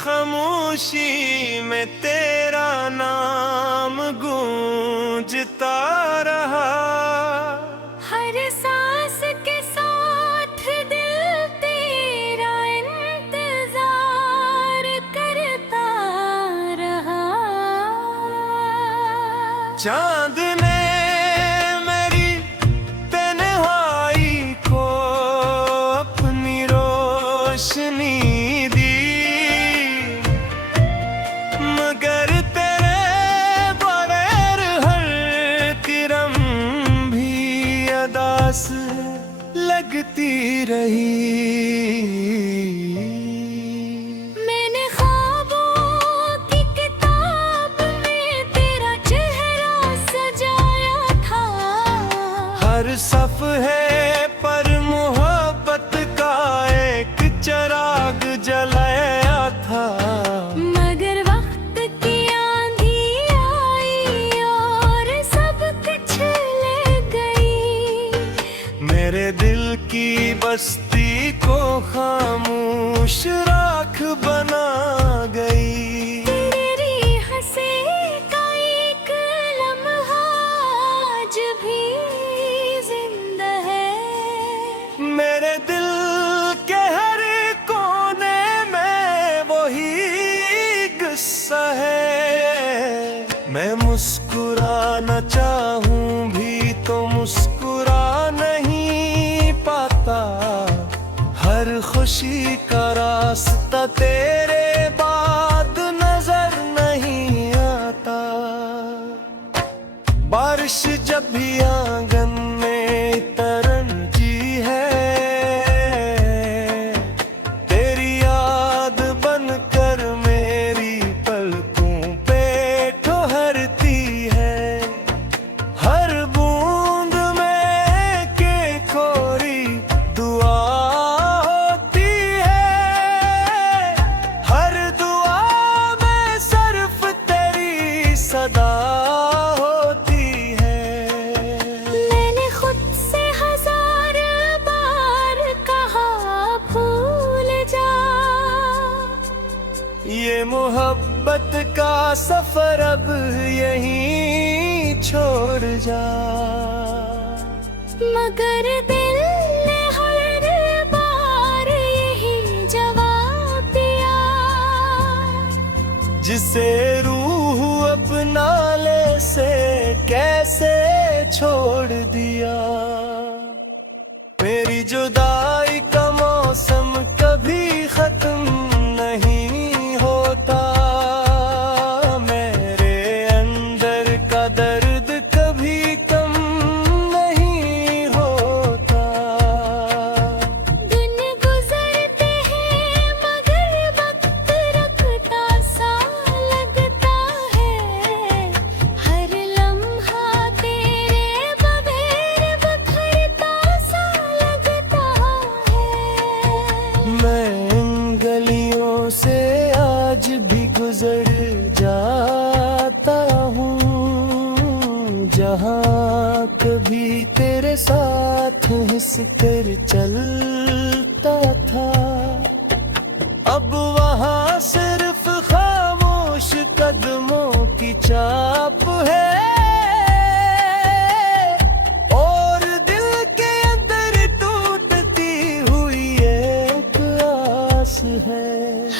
खामोशी में तेरा नाम गूंजता रहा। हर सांस के साथ दिल तेरा इंतजार करता रहा। चांद ने मेरी तन्हाई को अपनी रोशनी दी, मगर तेरे बगैर हर किरण भी अदास लगती रही। मैंने ख्वाबों की किताब में तेरा चेहरा सजाया था। हर सफ़हे पर मोहब्बत का एक चिराग जलाया था। मगर वक्त की आंधी आई और सब कुछ ले गई। मेरे दिल की बस्ती को खामोश राख बना गई। तेरी हंसी का एक लम्हा आज भी जिंदा है। मेरे दिल के हर कोने में वही गुस्सा है। मैं मुस्कुराना चाहूं भी तो मुस्कुरा नहीं पाता। हर खुशी का रास्ता तेरे बाद नजर नहीं आता। बारिश जब भी आंगन में तरनती है, तेरी याद बनकर मेरी पलकों पे ठहरती है। हर बूंद में के खोरी दुआ होती है। हर दुआ में सिर्फ तेरी सदा होती है। मैंने खुद से हजार बार कहा भूल जा। ये मोहब्बत का सफर अब यहीं छोड़ जा। मगर दिल ने हर बार यही जवाब दिया। जिसे रूह अपना ले से कैसे छोड़ दिया। मेरी जुदाई का मौसम कभी खत्म नहीं होता। मेरे अंदर का दर्द कभी कम नहीं होता। दिन गुजरते हैं मगर वक्त रखता सा लगता है। हर लम्हा तेरे बगैर बिखरता सा लगता है। मैं इन गलियों से आज भी गुजर जाता हूँ, जहाँ कभी तेरे साथ हंस कर चलता था। अब वहाँ सिर्फ खामोश कदमों की चाप है। और दिल के अंदर टूटती हुई एक आस है।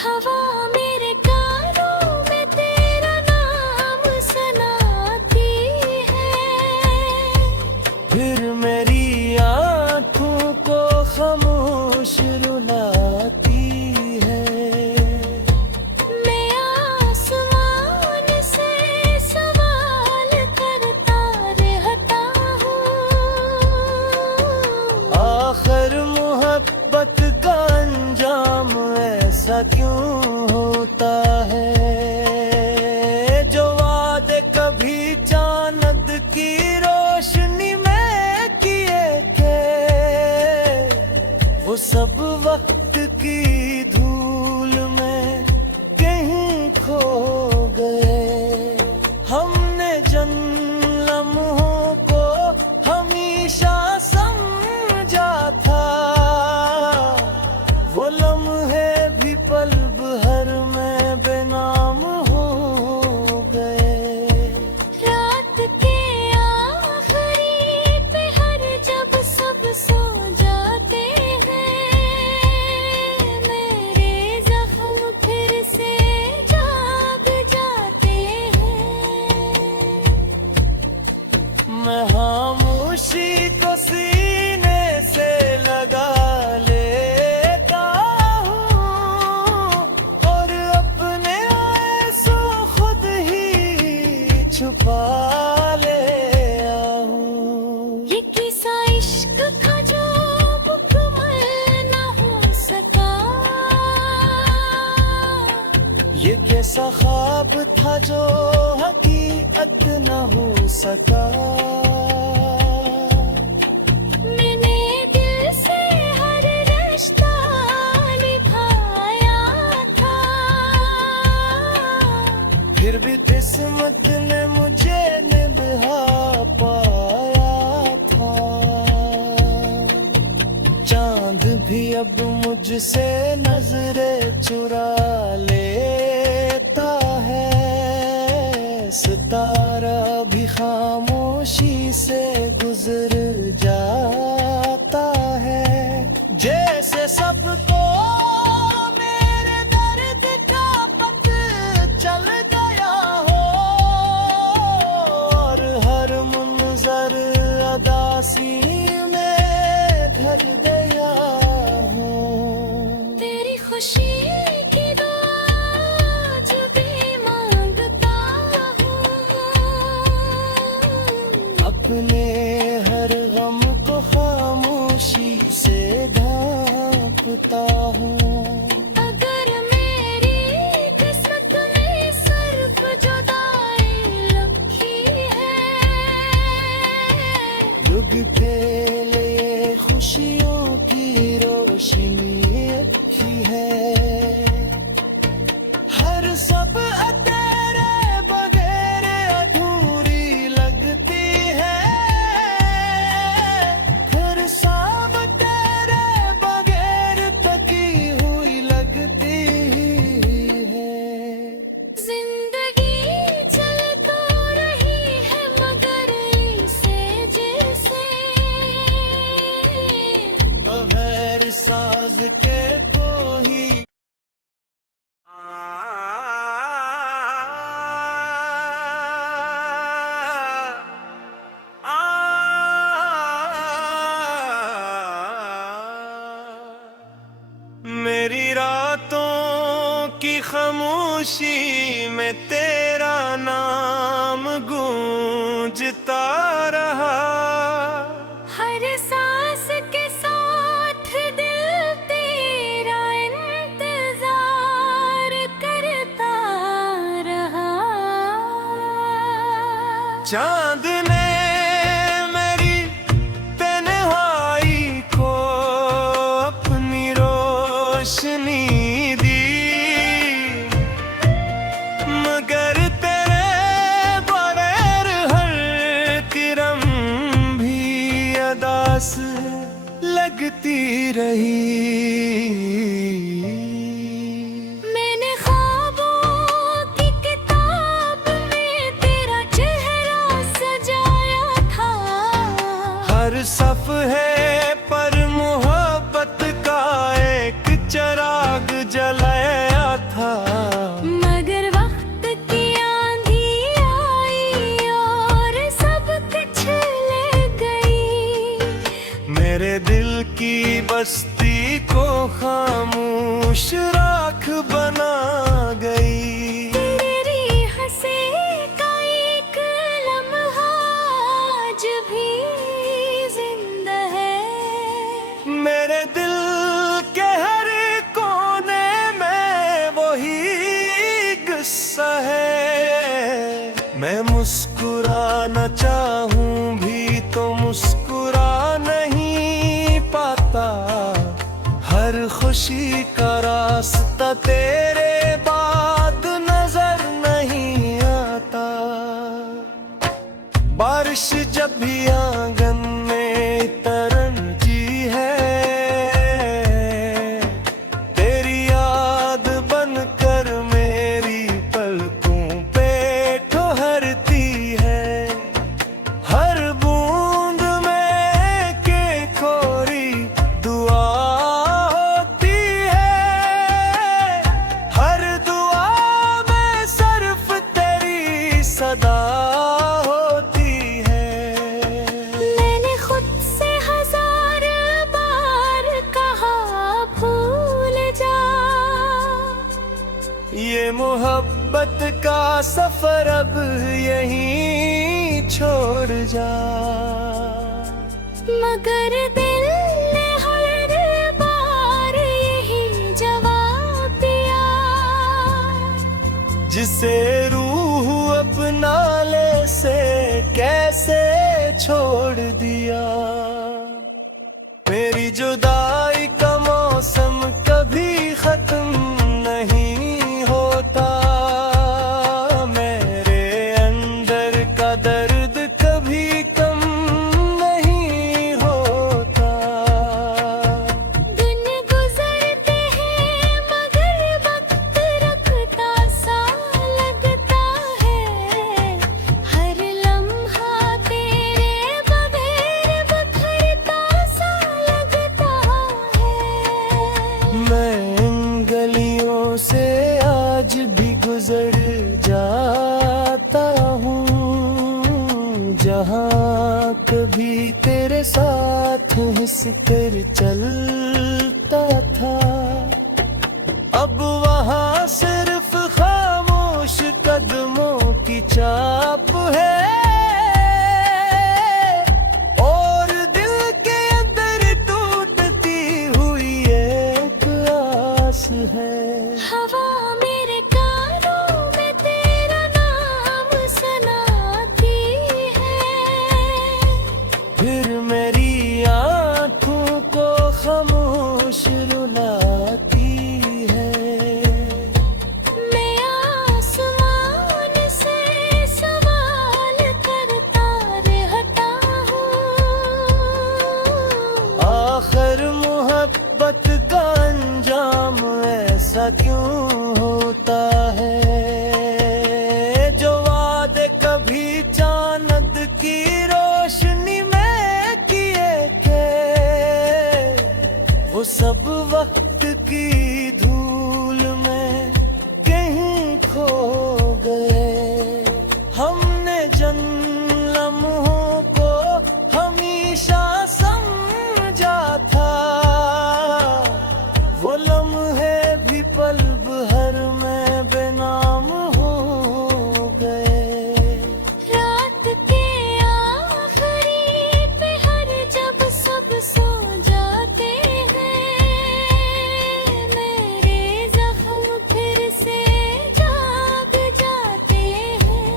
हवा मेरे कानों में तेरा नाम सुनाती है। फिर मेरी आँखों को खामोश रुलाती है। मैं आसमान से सवाल करता रहता हूँ। आखिर मोहब्बत का अंजाम ऐसा क्यों होता है। जो वादे कभी चांद की रोशनी में किए थे, वो सब वक्त की धूल में कहीं खो गए। हमने जन लम्हों को हमेशा समझा था। वो लम्हे भी पल भर में ये कैसा ख्वाब था जो हकीकत न हो सका। मैंने दिल से हर रिश्ता निभाया था, फिर भी किस्मत ने मुझे निभा पाया था। चांद भी अब मुझसे नजरें चुरा लेता है, सितारा भी खामोशी से गुजर जाता है। जैसे सबको मेरे दर्द का पता चल गया हो, और हर मुनज़र अदासी में ढल गया हो। तेरी खुशी की दुआ जो भी मांगता हूँ, अपने हर गम को खामोशी से ढांपता हूँ। अगर मेरी किस्मत में सिर्फ जुदाई लिखी है, युग के लिए खुशियों की रोशनी अच्छी है। हर सब तेरे बगैर अधूरी लगती है, हर सब तेरे बगैर तकी हुई लगती है। जिंदगी चल तो रही है मगर इसे जैसे बगैर साज के कोई मेरी रातों की खामोशी में तेरा नाम गूंजता रहा। हर सांस के साथ दिल तेरा इंतजार करता रहा। चांद ने मेरी तन्हाई को अपनी रोशनी दी, मगर तेरे बगैर हर किरण भी अदास लगती रही। मैंने ख्वाबों की किताब में तेरा चेहरा सजाया था, हर सफ़े पर मोहब्बत का एक चिराग जलाया था। मगर वक्त की आंधी आई और सब कुछ ले गई। मेरे दिल की बस्ती को खामोश राख बना गई। तेरी हंसी का एक लम्हा आज भी जिंदा है। मेरे दिल के हर कोने में वही गुस्सा है। मैं मुस्कुराना चाहूं भी तो मुस्कुरा नहीं पाता। हर खुशी का रास्ता तेरे बाद नजर नहीं आता। बारिश जब भी आंगन में तरनती है, तेरी याद बनकर मेरी पलकों पे ठहरती है। हर बूंद में के खोरी दुआ होती है, हर दुआ में सिर्फ तेरी सदा होती है। मैंने खुद से हजार बार कहा भूल जा, ये मोहब्बत का सफर अब यहीं छोड़ जा। मगर दिल ने हर बार यही जवाब दिया। जिसे रूह अपना ले से कैसे छोड़ दिया। मेरी जुदाई का मौसम कभी खत्म नहीं होता, मेरे अंदर का दर्द कभी कम नहीं होता। दिन गुजरते हैं मगर वक्त रखता सा लगता है, हर लम्हा तेरे बगैर बिखरता सा लगता है। मैं इन गलियों से आज भी गुजर जाता हूँ, जहाँ कभी तेरे साथ हंस कर चलता था। अब वहाँ सिर्फ खामोश कदमों की चाप है, और दिल के अंदर टूटती हुई एक आस है। हवा मेरे कानों में तेरा नाम सुनाती है, फिर मेरी आँखों को खामोश रुलाती है। मैं आसमान से सवाल करता रहता हूँ, आखिर मोहब्बत का अंजाम ऐसा क्यों होता है, जो वादे कभी चांद की रोशनी में किए थे, वो सब वक्त की धूल में कहीं खो गए। हमने जिन लम्हों को हमेशा समझा था, वो लम्हे भी पल भर में बेनाम हो गए। रात के आखिरी पहर जब सब सो जाते हैं, मेरे जख्म फिर से जाग जाते हैं।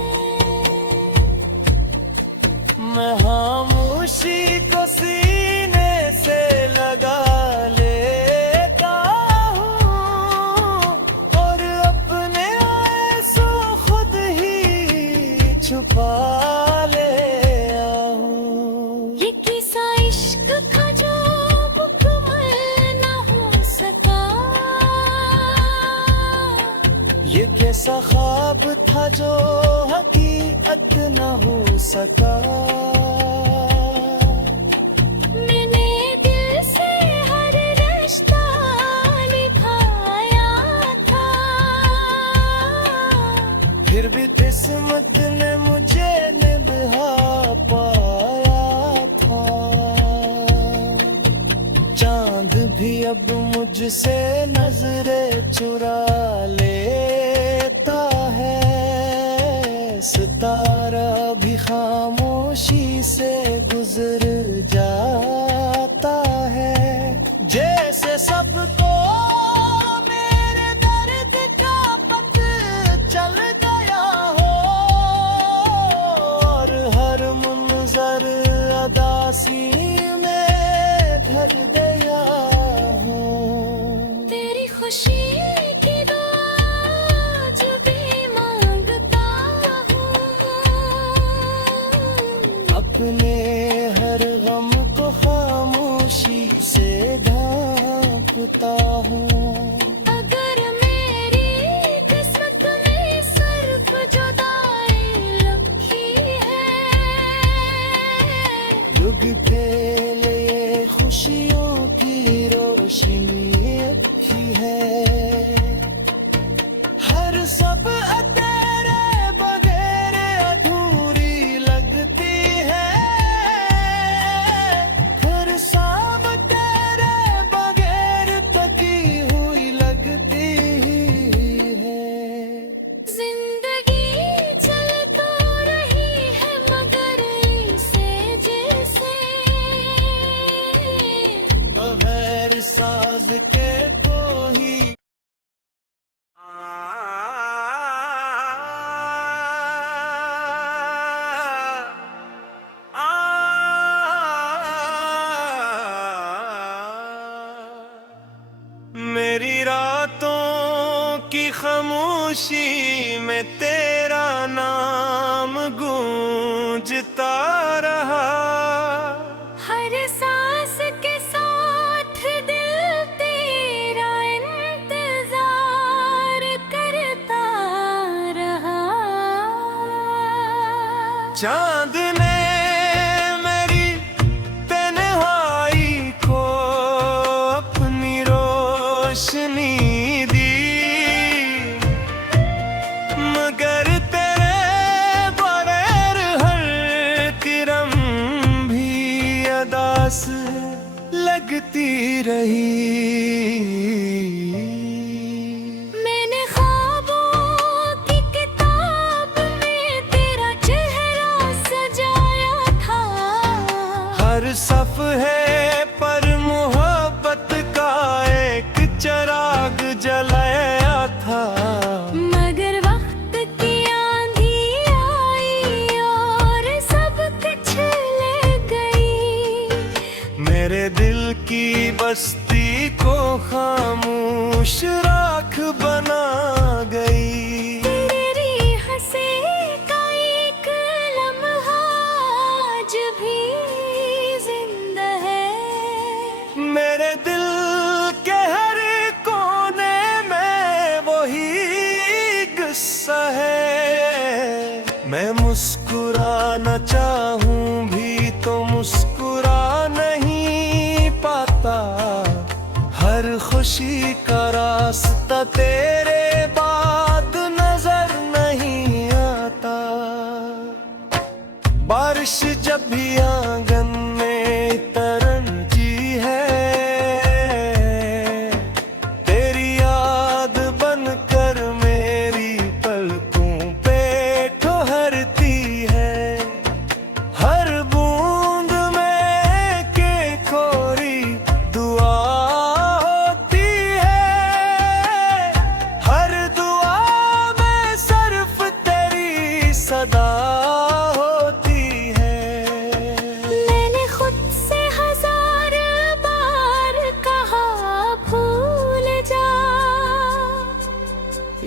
मैं खामोशी को सीने से लगा लेता हूँ, और अपने आंसू खुद ही छुपा लेता हूँ। ये किस्सा इश्क का जो मुकम्मल न हो सका, ये कैसा ख्वाब था जो हकीकत न हो सका। मैंने दिल से हर रिश्ता निभाया था, फिर भी किस्मत ने मुझे निभा पाया था। चांद भी अब मुझसे नजरें चुरा लेता है, सितारा भी खामोशी से गुजर जाता है। जैसे सबको मेरे दर्द का पता चल गया हो, और हर मुनज़र अदासी में ढल गया हूँ। तेरी खुशी की दुआ जो भी मांगता हूँ, खामोशी में तेरा नाम गूंजता रहा। हर सांस के साथ दिल तेरा इंतजार करता रहा। चांद ने मेरी तन्हाई को अपनी रोशनी दी, मगर तेरे बगैर हर किरण भी अदास लगती रही। मैंने ख्वाबों की किताब में तेरा चेहरा सजाया था। हर सफ़हे पर मोहब्बत का एक चिराग जलाया था। मगर वक्त की आंधी आई और सब कुछ ले गई। मेरे दिल की बस्ती को खामोश राख बना गई। तेरी हंसी का एक लम्हा आज भी जिंदा है। मेरे दिल के हर कोने में वही गुस्सा है। मैं मुस्कुराना चाहूं भी तो मुस्कुरा नहीं पाता। हर खुशी का रास्ता तेरे बाद नजर नहीं आता। बारिश जब भी आंगन में तरनती है, तेरी याद बनकर मेरी पलकों पे ठहरती है। हर बूंद में के कोरी दुआ होती है। हर दुआ में सिर्फ तेरी सदा होती है। मैंने खुद से हजार बार कहा भूल जा।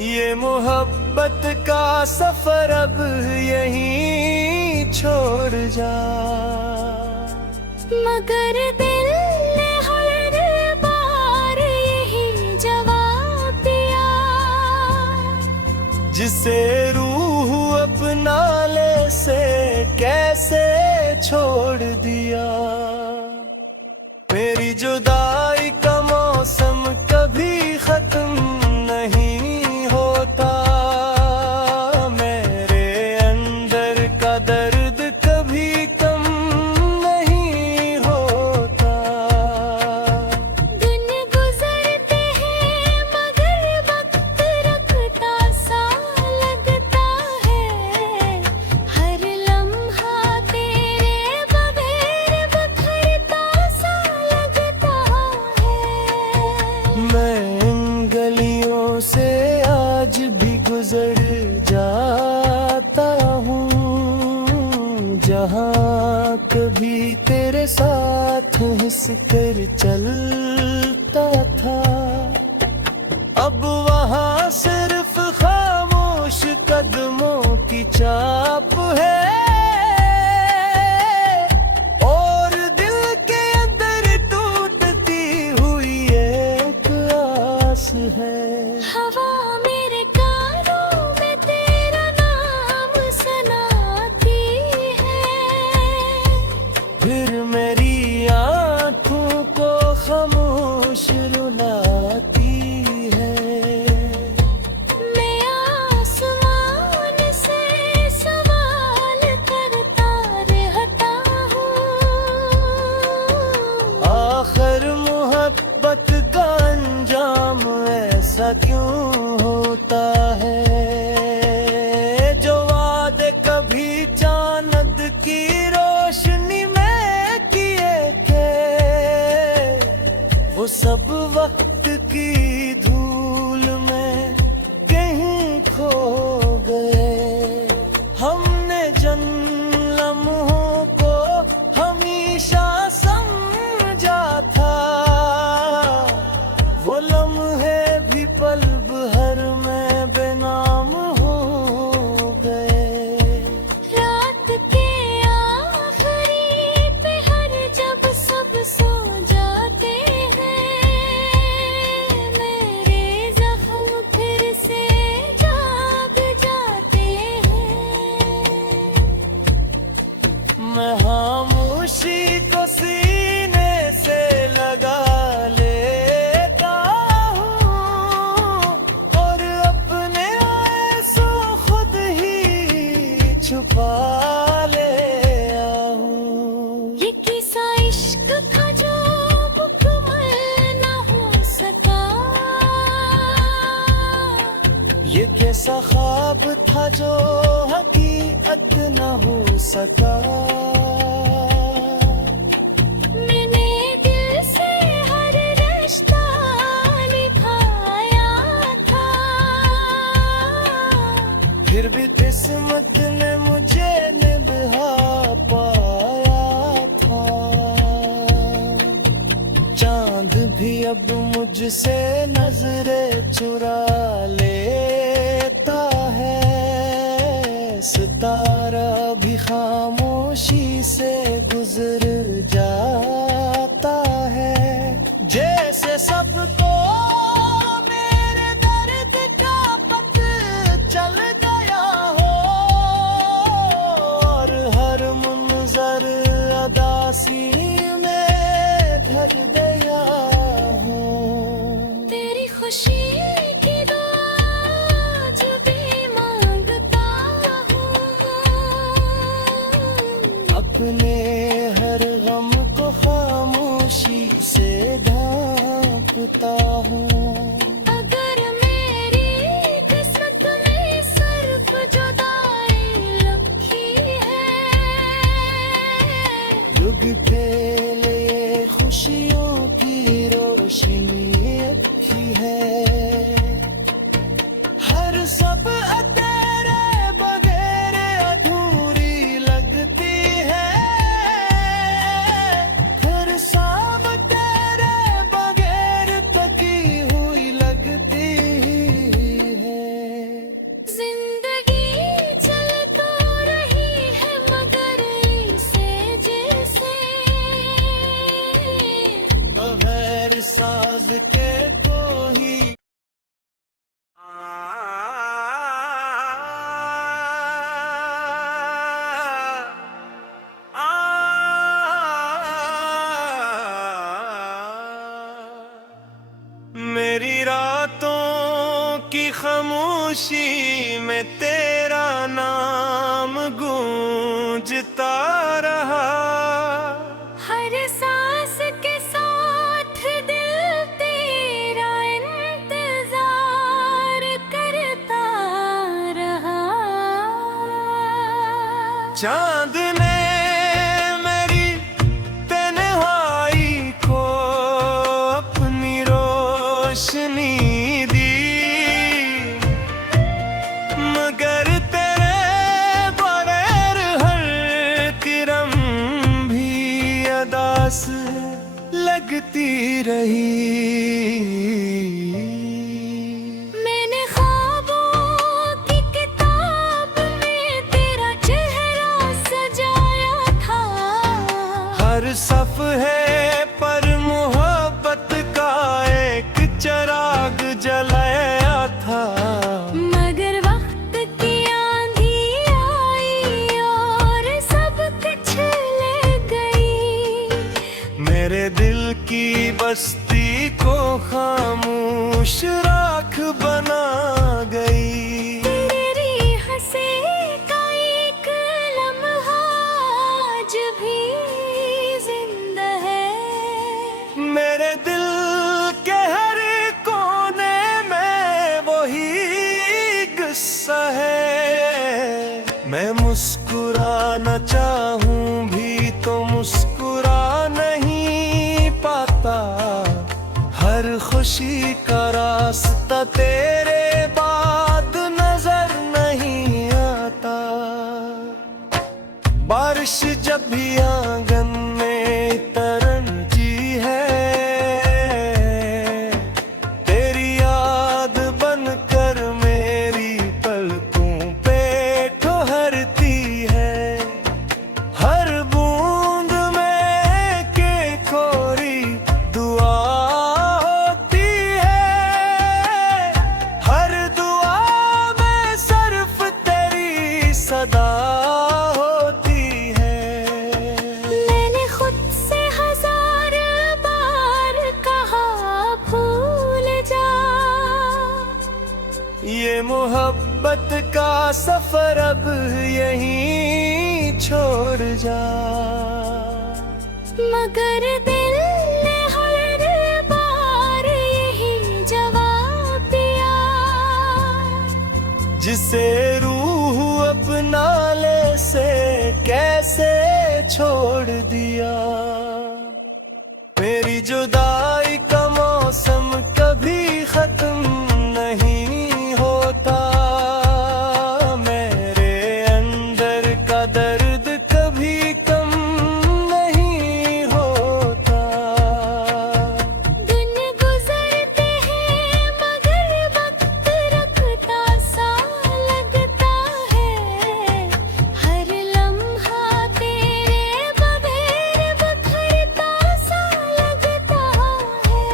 ये मोहब्बत का सफर अब यहीं छोड़ जा। मगर दिल ने हर बार यही जवाब दिया। जिसे रूह अपना ले से कैसे छोड़ दिया। मेरी जुदाई का मौसम कभी खत्म नहीं होता। मेरे अंदर का दर्द कभी कम नहीं होता। दिन गुजरते हैं मगर वक्त रखता सा लगता है। हर लम्हा तेरे बगैर बखरता सा लगता है। मैं इन गलियों से आज भी गुजर जाता हूँ, जहाँ कभी तेरे साथ हंस कर चलता था। अब वहाँ सिर्फ खामोश कदमों की चाप है। और दिल के अंदर टूटती हुई एक आस है। हवा मेरे कानों में तेरा नाम सुनाती है। फिर मेरी आँखों को खामोश रुलाती है। मैं आसमान से सवाल करता रहता हूँ। आखिर मोहब्बत का अंजाम ऐसा क्यों होता है। जो वादे कभी चांद की रोशनी में किए थे, वो सब वक्त की धूल में कहीं खो गए। हमने जन लम्हों को हमेशा समझा था। वो लम्हे भी पल भर में ये कैसा ख्वाब था जो हकीकत न हो सका। मैंने दिल से हर रिश्ता निभाया था, फिर भी किस्मत ने मुझे निभा पाया था। चांद भी अब मुझसे नजरें चुरा लेता है, सितारा भी खामोशी से गुजर जाता है। जैसे सबको मेरे दर्द का पता चल गया हो, और हर मुनज़र अदासी में ढल गया हो। तेरी खुशी की दुआ जो भी मांगता हूँ, अपने हर गम को खामोशी से ढांपता हूँ। अगर मेरी किस्मत में सिर्फ जुदाई लिखी है, युग खेले खुशियों की रोशनी अच्छी है। हर सब तेरे बगैर अधूरी लगती है, हर शाम तेरे बगैर तकी हुई लगती है। जिंदगी चल तो रही है मगर इसे जैसे बगैर साज के कोई मेरी रातों की खामोशी में तेरा नाम गूंजता रहा। हर सांस के साथ दिल तेरा इंतजार करता रहा। चांद ने मेरी तन्हाई को अपनी रोशनी दी, मगर तेरे बगैर हर किरण भी अदास लगती रही। मैंने ख्वाबों की किताब में तेरा चेहरा सजाया था, हर सफ़े पर मोहब्बत का एक चिराग जलाया था। मगर वक्त की आंधी आई और सब कुछ ले गई। मेरे दिल की बस्ती को खामोश राख बना गई। तेरी हंसी का एक लम्हा आज भी जिंदा है। मेरे दिल के हर कोने में वही गुस्सा है। मैं मुस्कुराना चाहूं भी तो मुस्कुरा नहीं पाता। हर खुशी का रास्ता तेरे बाद नजर नहीं आता। बारिश जब भी आंगन में तरनती है, तेरी याद बनकर मेरी पलकों पे ठहरती है। हर बूंद में के खोरी दुआ होती है, हर दुआ में सिर्फ तेरी सदा होती है। मैंने खुद से हजार बार कहा भूल जा, ये मोहब्बत का सफर अब यहीं छोड़ जा। मगर दिल ने हर बार यही जवाब दिया। जिसे रूह अपना ले से कैसे छोड़ दिया। मेरी जुदाई का मौसम कभी खत्म नहीं होता, मेरे अंदर का दर्द कभी कम नहीं होता। दिन गुजरते हैं मगर वक्त रखता सा लगता है, हर लम्हा तेरे बगैर बखरता सा लगता है।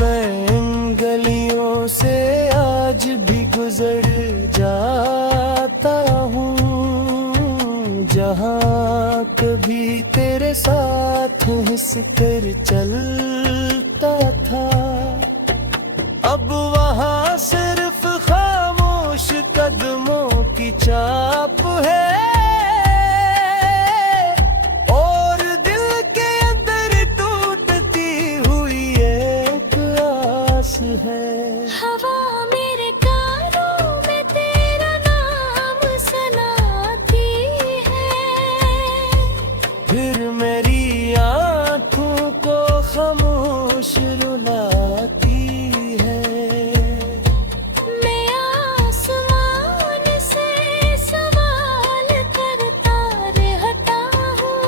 मैं इन गलियों से आज भी गुजर जाता हूँ, जहाँ कभी तेरे साथ हंस कर चलता था। अब वहाँ सिर्फ खामोश कदमों की चाप है, और दिल के अंदर टूटती हुई एक आस है। हवा मेरे कानों में तेरा नाम सुनाती है, फिर मेरी आँखों को खामोश रुलाती है। मैं आसमान से सवाल करता रहता हूँ,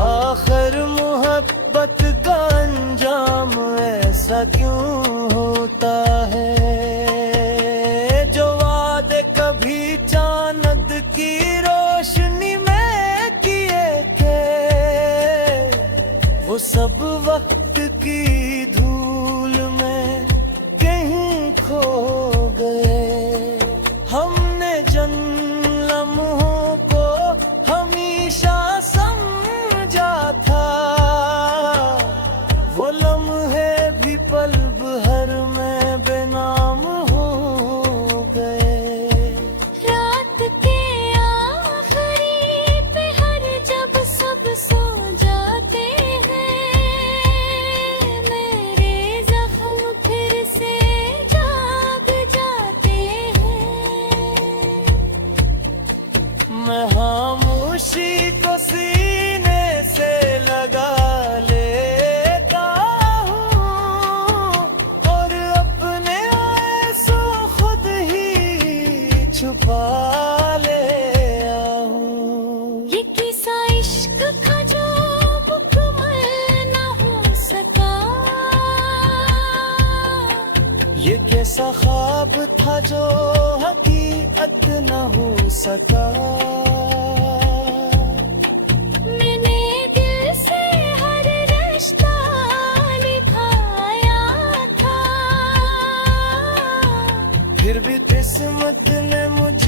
आखिर मोहब्बत का अंजाम ऐसा क्यों होता है, जो वादे कभी चांद की रोशनी में किए थे, वो सब वक्त की धूल में कहीं खो गए। हमने जिन लम्हों को हमेशा समझा था, वो लम्हे भी पल भर में बेनाम हो गए। रात के आखिरी पहर जब सब सो जाते हैं, मेरे जख्म फिर से जाग जाते हैं। मैं खामोशी को सीने से लगा लेता हूँ, और अपने आंसू खुद ही छुपा ले आऊं। ये किस्सा इश्क का जो मुकम्मल ना हो सका, ये कैसा ख्वाब था जो हकीकत न हो सका। मैंने दिल से हर रिश्ता निभाया था, फिर भी किस्मत ने मुझे